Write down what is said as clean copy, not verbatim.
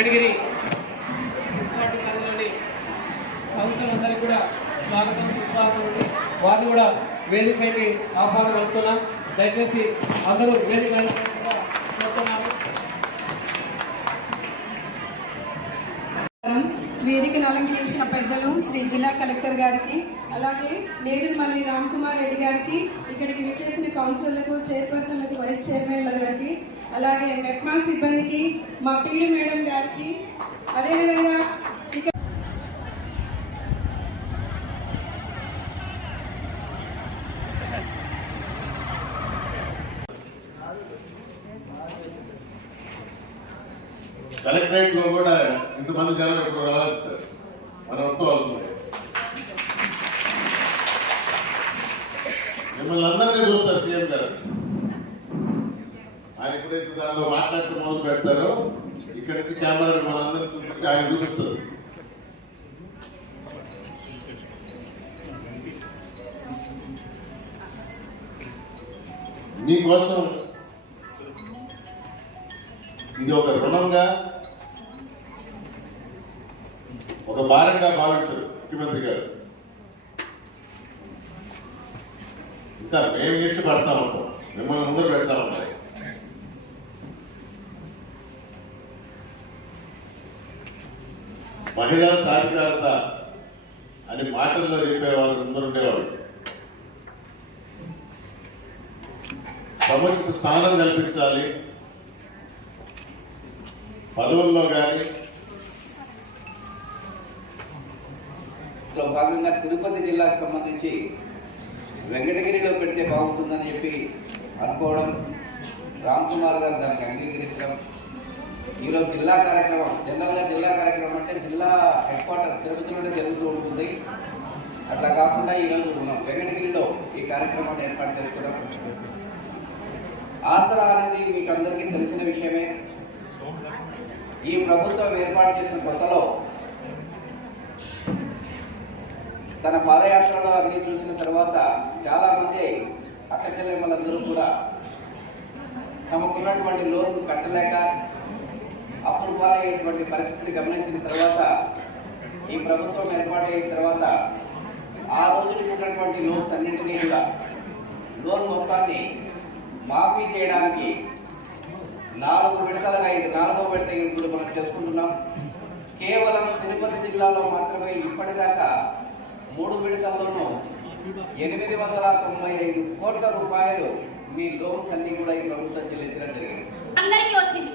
Venkatagiri municipality పరిధిలోని councillor అందరికీ కూడా స్వాగతం సుస్వాగతం ఉంది. వారిని కూడా వేదికపైకి ఆహ్వానం కలుపుతున్నాం. దయచేసి అందరూ వేదిక కోరుతున్నాము. వేదికను అలంకరించిన పెద్దలు శ్రీ జిల్లా కలెక్టర్ గారికి, అలాగే నేదురుమల్లి రామ్ కుమార్ రెడ్డి గారికి, ఇక్కడికి విచ్చేసిన కౌన్సిలర్లకు, చైర్పర్సన్లకు, వైస్ చైర్మన్ల గారికి, అలాగే మెప్మా సిబ్బందికి, మా పీడి మేడం గారికి, అదేవిధంగా కలెక్టరేట్ లో కూడా ఇంతమంది జనాలు ఇప్పుడు రావాలి సార్, మనం ఒప్పుకోవాల్సిందే. మిమ్మల్ని అందరినీ చూస్తారు సీఎం గారు. ఆయన ఎప్పుడైతే దానిలో మాట్లాడుతూ మొదలు పెడతారో ఇక్కడ నుంచి కెమెరా మిమ్మల్ని అందరినీ చూపించి ఆయన చూపిస్తారు. మీకోసం ఇది ఒక రుణంగా, ఒక భారంగా భావించారు ముఖ్యమంత్రి గారు. ఇంకా మేము ఇష్టపడతా ఉంటాం, మిమ్మల్ని ముందర పెడతా ఉంటాయి. మహిళా సాధికారత అని మాటల్లో చెప్పేవారు ముందరుండేవాడు. సముచిత స్థానం కల్పించాలి, పదవుల్లో కానీ. భాగంగా తిరుపతి జిల్లాకు సంబంధించి వెంకటగిరిలో పెడితే బాగుంటుందని చెప్పి అనుకోవడం, రామ్ కుమార్ గారు దానికి అంగీకరించడం, ఈరోజు జిల్లా కార్యక్రమం, జనరల్గా జిల్లా కార్యక్రమం అంటే జిల్లా హెడ్ క్వార్టర్ తిరుపతిలోనే జరుగుతూ ఉంటుంది. అట్లా కాకుండా ఈరోజు మనం వెంకటగిరిలో ఈ కార్యక్రమాన్ని ఏర్పాటు చేసుకోవడం. ఆసరా అనేది మీకు అందరికీ తెలిసిన విషయమే. ఈ ప్రభుత్వం ఏర్పాటు చేసిన కొత్తలో తన పాదయాత్రలో అన్ని చూసిన తర్వాత చాలా మంది అక్కచెల్లెమ్మలందరూ కూడా తమకున్నటువంటి లోను కట్టలేక అప్పులు పాలయ్యేటువంటి పరిస్థితిని గమనించిన తర్వాత ఈ ప్రభుత్వం ఏర్పాటైన తర్వాత ఆ రోజుకి ఉన్నటువంటి లోన్స్ అన్నింటినీ కూడా లోన్ మొత్తాన్ని మాఫీ చేయడానికి 4 విడతలుగా, ఇది 4వ విడత ఇప్పుడు మనం చేసుకుంటున్నాం. కేవలం తిరుపతి జిల్లాలో మాత్రమే ఇప్పటిదాకా 3 విడతల్లోనూ 895 కోట్ల రూపాయలు మీ లోన్స్ అన్ని కూడా ఈ ప్రభుత్వం చెల్లించడం జరిగింది. అందరికీ వచ్చింది.